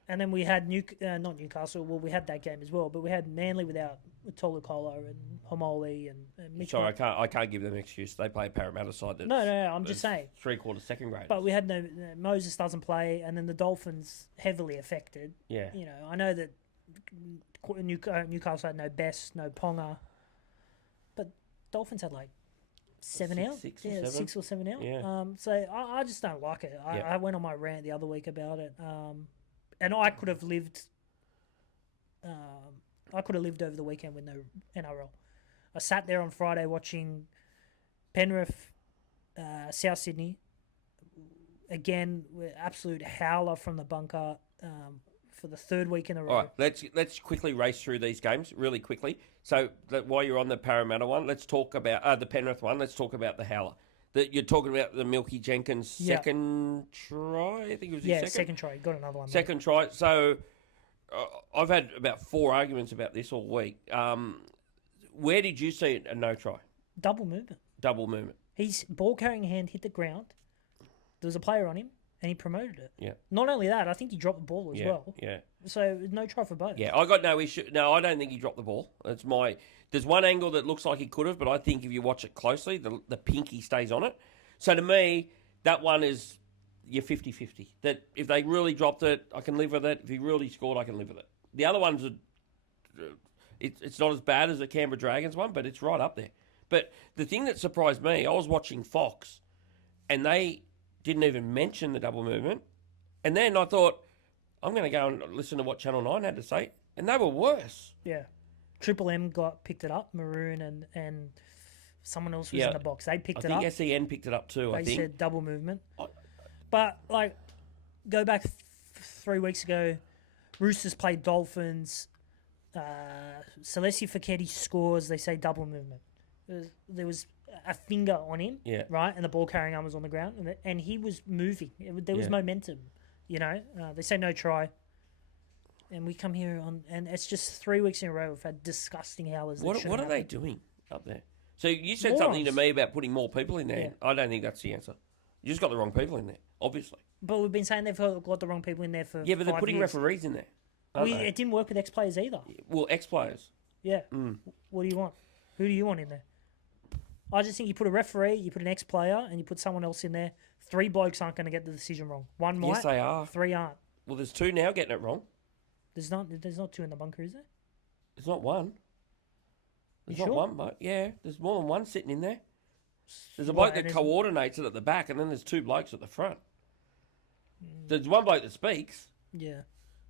and then we had not Newcastle. Well, we had that game as well, but we had Manly without Tolukolo and Homoli and Mitchell. Sorry, I can't give them an excuse. They play a Parramatta side. That's, no. I'm just saying 3/4 second grade. But we had no Moses doesn't play, and then the Dolphins heavily affected. Yeah. I know that Newcastle had no Best, no Ponga, but Dolphins had like 7 out. Six or seven out. Yeah. So I just don't like it. I went on my rant the other week about it, and I could have lived. Over the weekend with no NRL. I sat there on Friday watching Penrith, South Sydney. Again, absolute howler from the bunker for the third week in a row. All right, let's quickly race through these games really quickly. So while you're on the Parramatta one, let's talk about the Penrith one. Let's talk about the howler. You're talking about the Milky Jenkins second try. I think it was his second try. Got another one. Second try. So. I've had about 4 arguments about this all week. Where did you see a no try? Double movement. His ball carrying hand hit the ground. There was a player on him, and he promoted it. Yeah. Not only that, I think he dropped the ball as well. Yeah. So no try for both. Yeah, I got no issue. No, I don't think he dropped the ball. There's one angle that looks like he could have, but I think if you watch it closely, the pinky stays on it. So to me, that one is... You're 50-50. That if they really dropped it, I can live with it. If he really scored, I can live with it. The other ones, it's not as bad as the Canberra Dragons one, but it's right up there. But the thing that surprised me, I was watching Fox, and they didn't even mention the double movement. And then I thought, I'm going to go and listen to what Channel 9 had to say, and they were worse. Yeah. Triple M picked it up, Maroon and someone else was in the box. They picked it up. I think SEN picked it up too, They said double movement. But, go back 3 weeks ago, Roosters played Dolphins. Celestia Fekete scores. They say double movement. There was a finger on him, right? And the ball carrying arm was on the ground. And he was moving. There was momentum, They say no try. And we come here and it's just 3 weeks in a row we've had disgusting howlers. What are they doing? up there. So you said something to Morons. me about putting more people in there. Yeah. I don't think that's the answer. You just got the wrong people in there, obviously. But we've been saying they've got the wrong people in there for Yeah, but they're 5 putting years. referees in there. aren't they? It didn't work with ex-players either. Well, ex-players. Yeah. What do you want? Who do you want in there? I just think you put a referee, you put an ex-player, and you put someone else in there. 3 blokes aren't going to get the decision wrong. One might. Yes, they are. 3 aren't. Well, there's 2 now getting it wrong. There's not 2 in the bunker, is there? There's not 1. There's You not sure? 1, but yeah, there's more than 1 sitting in there. There's a Why, bloke that and is- coordinates it at the back, and then there's 2 blokes at the front. There's one bloke that speaks. Yeah.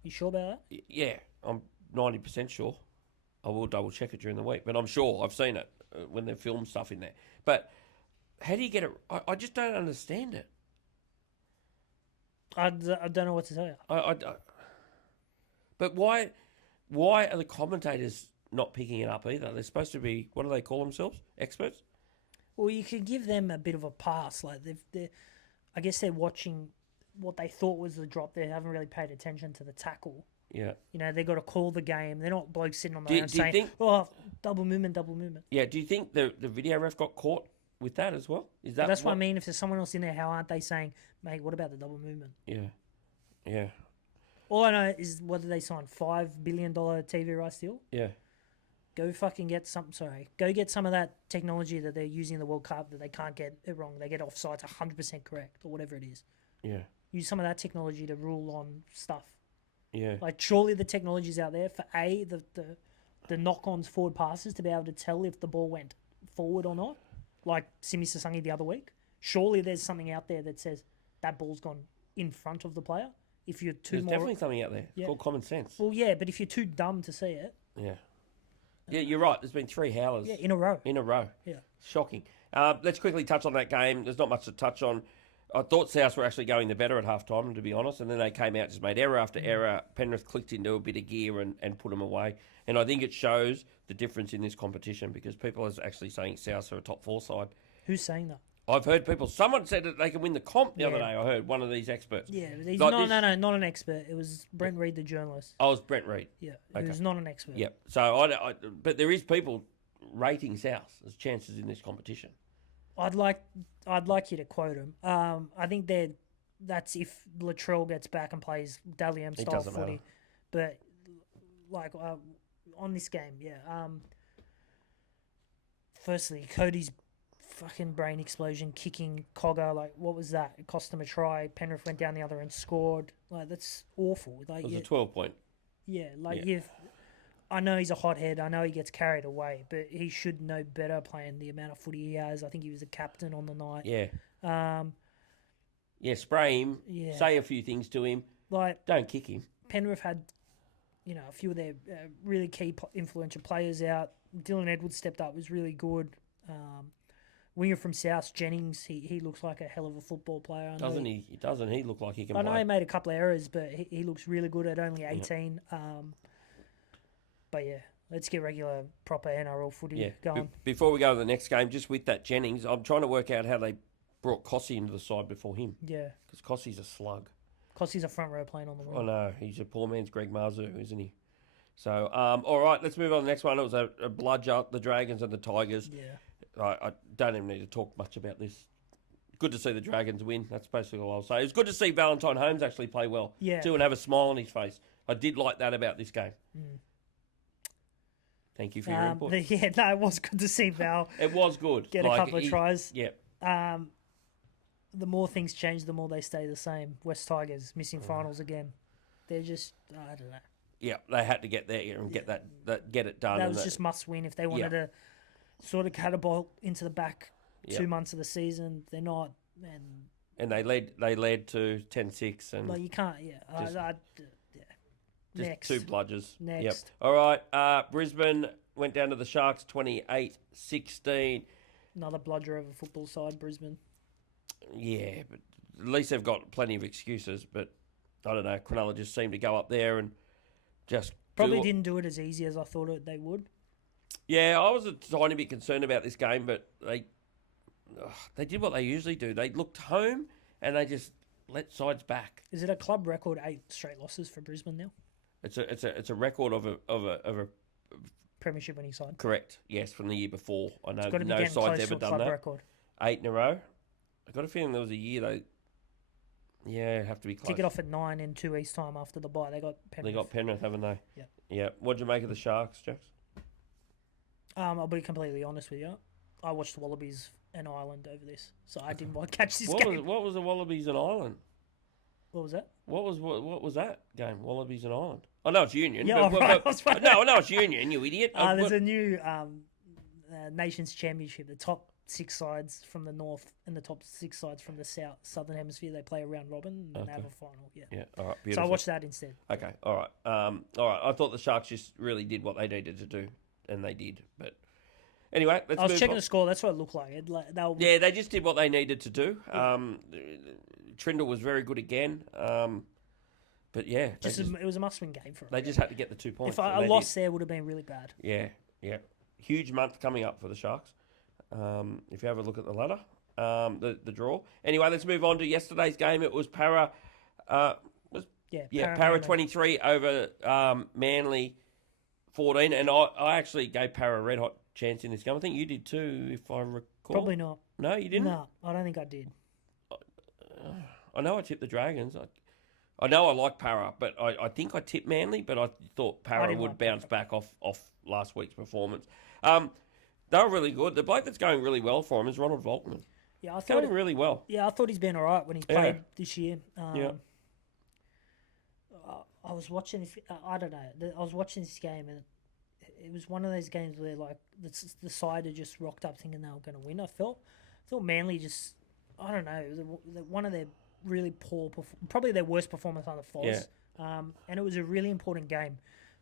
You sure about that? Yeah, I'm 90% sure. I will double check it during the week, but I'm sure I've seen it when they film stuff in there. But how do you get it? I just don't understand it. I don't know what to tell you. But why are the commentators not picking it up either? They're supposed to be, what do they call themselves? Experts? Well, you could give them a bit of a pass. Like I guess they're watching what they thought was the drop. They haven't really paid attention to the tackle. Yeah. You know, they got to call the game. They're not blokes sitting on the Do you line saying, think- "Oh, double movement, double movement." Yeah, do you think the video ref got caught with that as well? Is that That's what I mean. If there's someone else in there, how aren't they saying, "Mate, what about the double movement?" Yeah. Yeah. All I know is what did they sign? $5 billion TV rights deal. Yeah. Go fucking get some. Sorry, go get some of that technology that they're using in the World Cup that they can't get it wrong. They get offsides 100% correct or whatever it is. Yeah. Use some of that technology to rule on stuff. Yeah. Like surely the technology's out there for the knock-ons forward passes to be able to tell if the ball went forward or not. Like Simi Sasangi the other week. Surely there's something out there that says that ball's gone in front of the player. If you're too There's definitely something out there. It's Yeah. called common sense. well, yeah, but if you're too dumb to see it, Yeah. Yeah, you're right. There's been 3 howlers yeah, in a row. in a row. Yeah. Shocking. Let's quickly touch on that game. There's not much to touch on. I thought South were actually going the better at half time, to be honest, and then they came out, just made error after error. Penrith clicked into a bit of gear and put them away. And I think it shows the difference in this competition because people are actually saying South are a top 4 side. Who's saying that? I've heard people, someone said that they can win the comp the other Yeah. day. I heard one of these experts. Yeah, he's Like not. this- No, not an expert. It was Brent Reed, the journalist. Oh, it's Brent Reed. Yeah, Okay. who's not an expert. Yep. So, but there is people rating South as chances in this competition. I'd like you to quote him. I think that's if Latrell gets back and plays Dally M style doesn't footy. matter. But like on this game, yeah. Firstly, Cody's fucking brain explosion, kicking Cogger. Like, what was that? It cost him a try. Penrith went down the other and scored. Like, that's awful. Like, It was a 12-point. yeah, like Yeah. I know he's a hothead. I know he gets carried away, but he should know better playing the amount of footy he has. I think he was a captain on the night. Yeah. Um, Yeah, spray him. Yeah. Say a few things to him. like Don't kick him. Penrith had, a few of their really key influential players out. Dylan Edwards stepped up, was really good. Winger from South, Jennings, he looks like a hell of a football player. I know Doesn't he? Doesn't he look like he can I know play? he made a couple of errors, but he looks really good at only 18. But yeah, let's get regular, proper NRL footy Yeah. going. Before we go to the next game, just with that Jennings, I'm trying to work out how they brought Cossey into the side before him Yeah, because Cossey's a slug. Cossey's a front row playing on the wing. I know he's a poor man's Greg Marzu, isn't he? So, all right, let's move on to the next one. It was a bludger, the Dragons and the Tigers. Yeah. I don't even need to talk much about this. Good to see the Dragons win. That's basically all I'll say. It's good to see Valentine Holmes actually play well, Yeah. too, and have a smile on his face. I did like that about this game. Thank you for your input. It was good to see Val It was good. get a couple of tries. Yeah. The more things change, the more they stay the same. West Tigers missing finals again. They're just, I don't know. Yeah, they had to get there and get get it done. That and was just must win if they wanted to sort of catapult into the back 2 months of the season. They're not, and they led to 10-6 and like you can't. Just- just Next. 2 bludgers. Next. Yep. All right. Brisbane went down to the Sharks 28-16. Another bludger over football side, Brisbane. Yeah, but at least they've got plenty of excuses. But I don't know. Cronulla just seemed to go up there and just Probably didn't do it as easy as I thought they would. Yeah, I was a tiny bit concerned about this game, but they did what they usually do. They looked home and they just let sides back. Is it a club record 8 straight losses for Brisbane now? It's a record of a premiership winning side. Correct. Yes, from the year before. I know It's got to be no getting side's close ever to a done club that. record. 8 in a row. I got a feeling there was a year they. Yeah, it'd have to be close. Tick it off at 9 in 2 weeks' time after the bye. They got Penrith. They got Penrith, haven't they? Yeah. Yeah. What'd you make of the Sharks, Jax? I'll be completely honest with you. I watched Wallabies and Ireland over this, so I didn't catch this What game. was the Wallabies and Ireland? What was that? What was that game? Wallabies and Ireland. I know it's Union. Yeah, but, right, I was right. no, I know it's Union. You idiot. There's a new Nations Championship. The top 6 sides from the north and the top 6 sides from the southern hemisphere. They play a round robin and they have a final. Yeah. Yeah. All right. So Beautiful. I watched that instead. Okay. All right. All right. I thought the Sharks just really did what they needed to do, and they did. But anyway, let's. I was move checking on. the score. That's what it looked like. Yeah, they just did what they needed to do. Trindle was very good again. But yeah, it was a must-win game for them. they just had to get the 2 points. If a loss there would have been really bad. Yeah, yeah. Huge month coming up for the Sharks. If you have a look at the ladder, the draw. Anyway, let's move on to yesterday's game. It was Para. Para Manly. 23 over Manly 14, and I actually gave Para a red hot chance in this game. I think you did too, if I recall. Probably not. No, you didn't. No, I don't think I did. I know I tipped the Dragons. I know I like Para, but I think I tipped Manly, but I thought Para didn't would like bounce back off last week's performance. They were really good. The bloke that's going really well for him is Ronald Volkman. Yeah, I thought Going really well. Yeah, I thought he's been all right when he's played this year. Yeah. I was watching. I don't know. I was watching this game, and it was one of those games where like the side had just rocked up thinking they were going to win. I thought Manly just, I don't know, one of their really poor, probably their worst performance under Foz. Yeah. And it was a really important game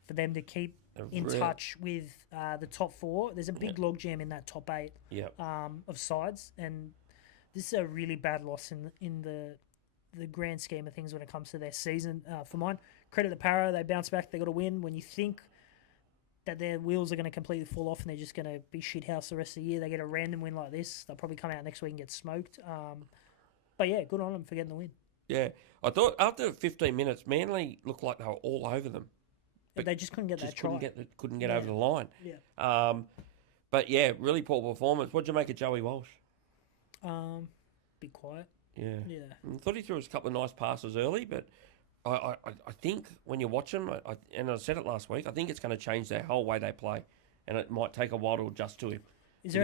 for them to keep in touch with the top 4. There's a big logjam in that top 8 of sides, and this is a really bad loss in the grand scheme of things when it comes to their season. For mine, credit to Para, they bounced back. They got a win. When you think that their wheels are going to completely fall off and they're just going to be shithouse the rest of the year, they get a random win like this. They'll probably come out next week and get smoked. But yeah, good on them for getting the win. Yeah. I thought after 15 minutes, Manly looked like they were all over them. But they just couldn't get that try. Couldn't get over the line. Yeah. But yeah, really poor performance. What'd you make of Joey Walsh? Be quiet. Yeah. Yeah. I thought he threw us a couple of nice passes early, but I think when you watch them, and I said it last week, I think it's going to change their whole way they play, and it might take a while to adjust to him. He's a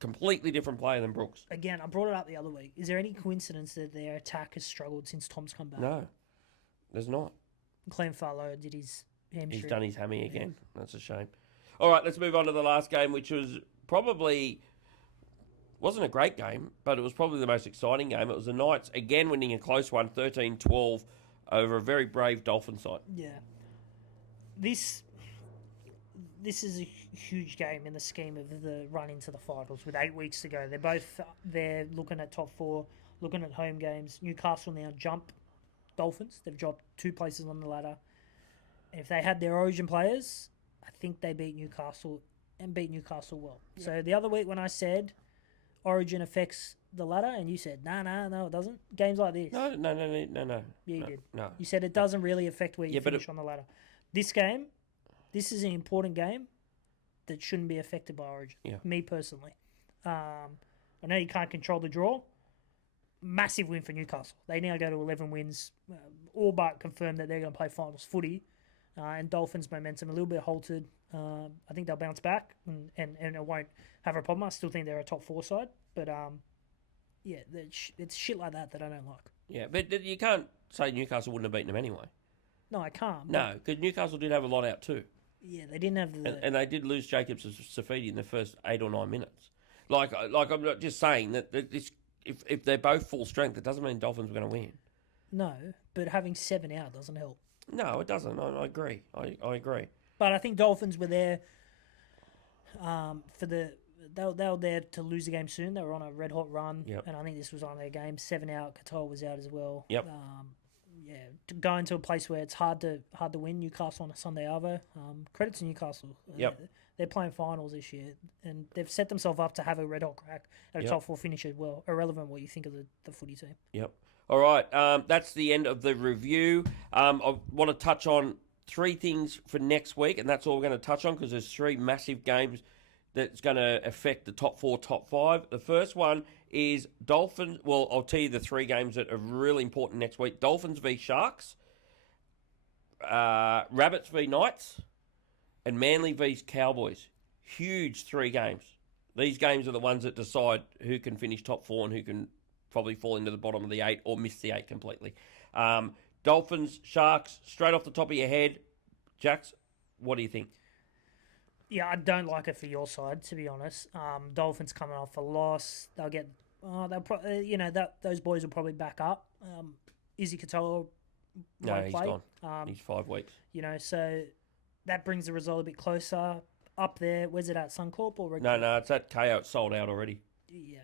completely different player than Brooks. Again, I brought it up the other week. Is there any coincidence that their attack has struggled since Tom's come back? No, there's not. Clem Farlow did his hamstring. He's done his hammy again. That's a shame. All right, let's move on to the last game, which was probably... wasn't a great game, but it was probably the most exciting game. It was the Knights, again, winning a close one, 13-12, over a very brave Dolphin side. Yeah. This is a huge game in the scheme of the run into the finals with 8 weeks to go. They're both there looking at top 4, looking at home games. Newcastle now jump Dolphins. They've dropped 2 places on the ladder. And if they had their Origin players, I think they beat Newcastle and beat Newcastle well. Yeah. So the other week when I said Origin affects the ladder, and you said, no, it doesn't. Games like this. No. Yeah, you did. No. You said it doesn't really affect where you finish on the ladder. This game, this is an important game that shouldn't be affected by Origin. Yeah. Me personally. I know you can't control the draw. Massive win for Newcastle. They now go to 11 wins, all but confirmed that they're going to play finals footy. And Dolphins' momentum a little bit halted. I think they'll bounce back and it won't have a problem. I still think they're a top 4 side. But, yeah, it's shit like that I don't like. Yeah, but you can't say Newcastle wouldn't have beaten them anyway. No, I can't. No, because Newcastle did have a lot out too. Yeah, they didn't have the... And they did lose Jacobs and Safidi in the first 8 or 9 minutes. Like I'm not just saying that this, if they're both full strength, it doesn't mean Dolphins are going to win. No, but having 7 out doesn't help. No, it doesn't. I agree. I agree. But I think Dolphins were there for the... They were there to lose the game soon. They were on a red-hot run, and I think this was on their game. 7 out, Katoa was out as well. Yep. Yeah, to go into a place where it's hard to win. Newcastle on a Sunday arvo. Credit to Newcastle. Yep. They're playing finals this year, and they've set themselves up to have a red-hot crack at a top 4 finish as well, irrelevant what you think of the footy team. Yep. All right, that's the end of the review. I want to touch on three things for next week, and that's all we're going to touch on because there's three massive games that's going to affect the top four, top five. The first one is Dolphins. Well, I'll tell you the three games that are really important next week. Dolphins v Sharks, Rabbits v Knights, and Manly v Cowboys. Huge three games. These games are the ones that decide who can finish top four and who can probably fall into the bottom of the eight or miss the eight completely. Dolphins, Sharks, straight off the top of your head. Jax, what do you think? Yeah, I don't like it for your side, to be honest. Dolphins coming off a loss. They'll get, those boys will probably back up. Izzy Katoa No, won't he's play. gone. He's 5 weeks. So that brings the result a bit closer. Up there, where's it at? Suncorp or No, it's at KO. It's sold out already. Yeah.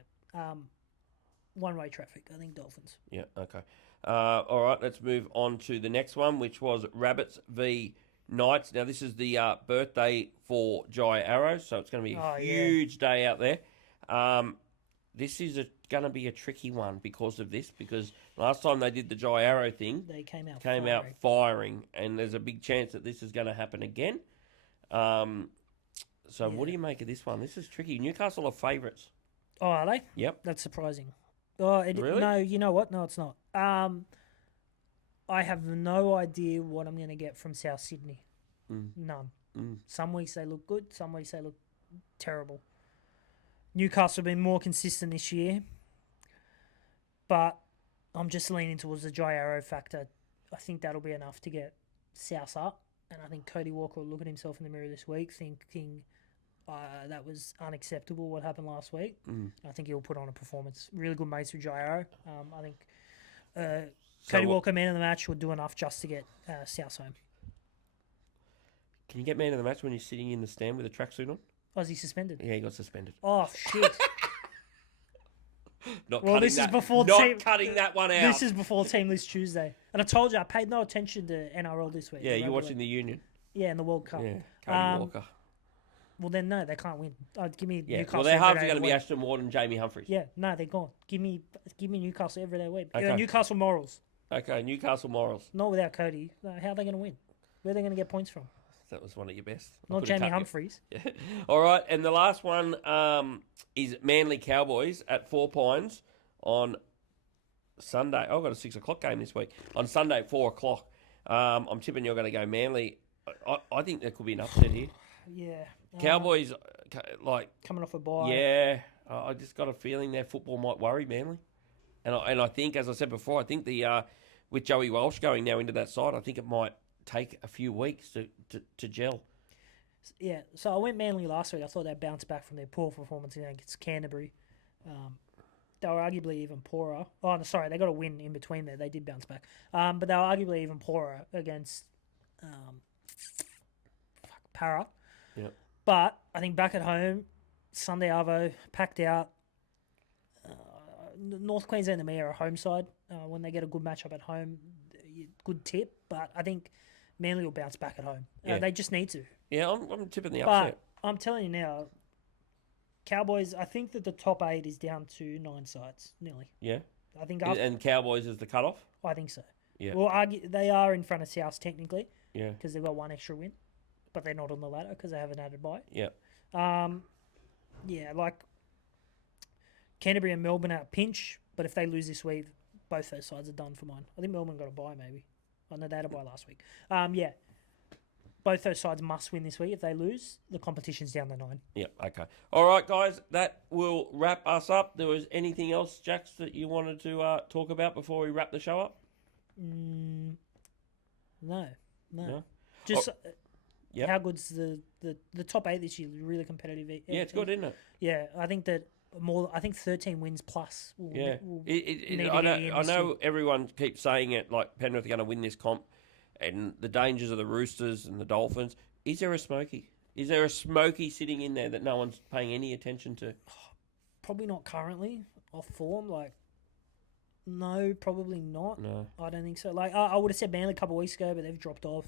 One-way traffic, I think Dolphins. Yeah, okay. All right, let's move on to the next one, which was Rabbits v Knights. Now, this is the birthday for Jai Arrow, so it's going to be a huge day out there. This is going to be a tricky one because of this, because last time they did the Jai Arrow thing, they came out firing, and there's a big chance that this is going to happen again. What do you make of this one? This is tricky. Newcastle are favourites. Oh, are they? Yep. That's surprising. Oh, Really? No, you know what? No, it's not. I have no idea what I'm going to get from South Sydney. None. Some weeks they look good. Some weeks they look terrible. Newcastle have been more consistent this year. But I'm just leaning towards the Jai Arrow factor. I think that'll be enough to get South up. And I think Cody Walker will look at himself in the mirror this week thinking that was unacceptable what happened last week. I think he'll put on a performance. Really good mates with Jai Arrow. I think Cody Walker, man of the match, would do enough just to get South home. Can you get man of the match when you're sitting in the stand with a tracksuit on? Oh, is he suspended? Yeah, he got suspended. Oh, shit. Cutting that one out. This is before Team List Tuesday. And I told you, I paid no attention to NRL this week. Yeah, you're watching the Union. Yeah, in the World Cup. Yeah, Cody Walker. Well, then, no, they can't win. Give me Newcastle. Well, their halves are going to be Ashton Ward and Jamie Humphries. Yeah, no, they're gone. Give me Newcastle every day week. Okay. Newcastle Morals. Okay, Newcastle Morals. Not without Cody. How are they going to win? Where are they going to get points from? That was one of your best. Not Jamie Humphries. Yeah. All right, and the last one is Manly Cowboys at 4 Pines on Sunday. I've got a 6 o'clock game this week. On Sunday at 4 o'clock. I'm tipping you're going to go Manly. I think there could be an upset here. Yeah. Cowboys, coming off a bye. Yeah, I just got a feeling their football might worry Manly. And I think, as I said before, I think with Joey Walsh going now into that side, I think it might take a few weeks to gel. Yeah, so I went Manly last week. I thought they'd bounce back from their poor performance against Canterbury. They were arguably even poorer. Oh, no, sorry, they got a win in between there. They did bounce back. But they were arguably even poorer against Para. Yeah. But I think back at home, Sunday Arvo, packed out. North Queensland and me are a home side. When they get a good matchup at home, good tip. But I think Manly will bounce back at home. They just need to. Yeah, I'm tipping the upset. But I'm telling you now, Cowboys, I think that the top 8 is down to 9 sides, nearly. Yeah. I think and Cowboys is the cutoff? I think so. Yeah. Well, they are in front of South technically. Yeah. Because they've got one extra win. But they're not on the ladder because they haven't added by. Yeah. Canterbury and Melbourne are a pinch, but if they lose this week, both those sides are done for mine. I think Melbourne got a bye maybe. I know they had a bye last week. Both those sides must win this week. If they lose, the competition's down to 9. Yeah, okay. All right, guys, that will wrap us up. There was anything else, Jax, that you wanted to talk about before we wrap the show up? No. Just how good's the top 8 this year? Really competitive. Yeah, it's good, isn't it? Yeah, I think that I think 13 wins plus. I know everyone keeps saying it, like Penrith are going to win this comp, and the dangers of the Roosters and the Dolphins. Is there a smoky? Is there a smoky sitting in there that no one's paying any attention to? Probably not currently off form. No, probably not. No, I don't think so. I would have said Manly a couple of weeks ago, but they've dropped off.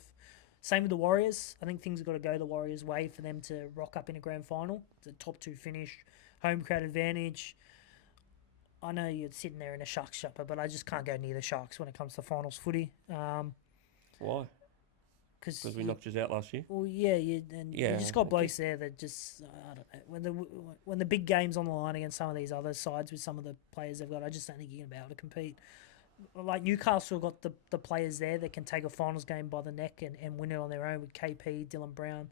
Same with the Warriors. I think things have got to go the Warriors' way for them to rock up in a grand final. It's a top 2 finish, home crowd advantage. I know you're sitting there in a Sharks shopper, but I just can't go near the Sharks when it comes to finals footy. Why? because we knocked you out last year. Well, yeah, you just got blokes there that just I don't know when the big game's on the line against some of these other sides with some of the players they've got. I just don't think you're gonna be able to compete. Like Newcastle got the players there that can take a finals game by the neck and win it on their own with KP, Dylan Brown.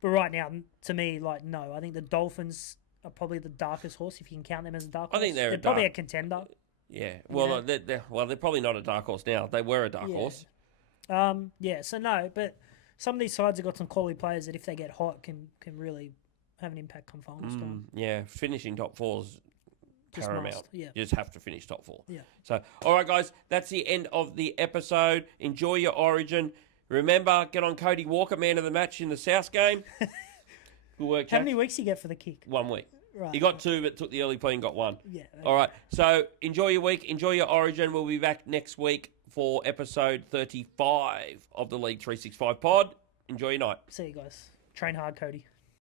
But right now, to me, like no, I think the Dolphins are probably the darkest horse if you can count them as a dark horse. I think they're probably a contender. Yeah, well, they're probably not a dark horse now. They were a dark horse. So no, but some of these sides have got some quality players that if they get hot can really have an impact come finals time. Yeah, finishing top four is paramount. Yeah. You just have to finish top four. Yeah. So, all right, guys, that's the end of the episode. Enjoy your Origin. Remember, get on Cody Walker, man of the match in the South game. Good work, Jack. How many weeks you get for the kick? 1 week. Right. He got 2, but took the early plea and got 1. Yeah. All right. So enjoy your week. Enjoy your Origin. We'll be back next week for episode 35 of the League 365 pod. Enjoy your night. See you guys. Train hard, Cody.